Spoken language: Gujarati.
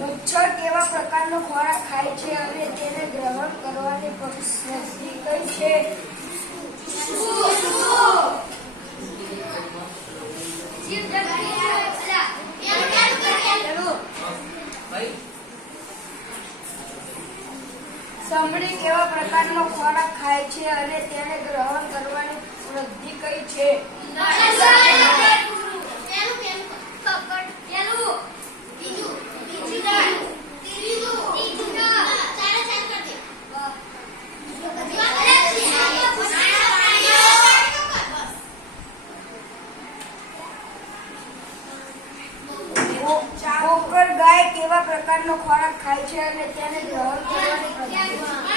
મચ્છર કેવા પ્રકારનો ખોરાક ખાય છે અને તેને ગ્રહણ કરવાની પ્રવૃત્તિ કઈ છે જીવ સમડી કેવા પ્રકારનો ખોરાક ખાય છે અને તેને ગ્રહણ કરવાની વૃદ્ધિ કઈ છે? ગાય કેવા પ્રકારનો ખોરાક ખાય છે અને તેને ગ્રહણ 见过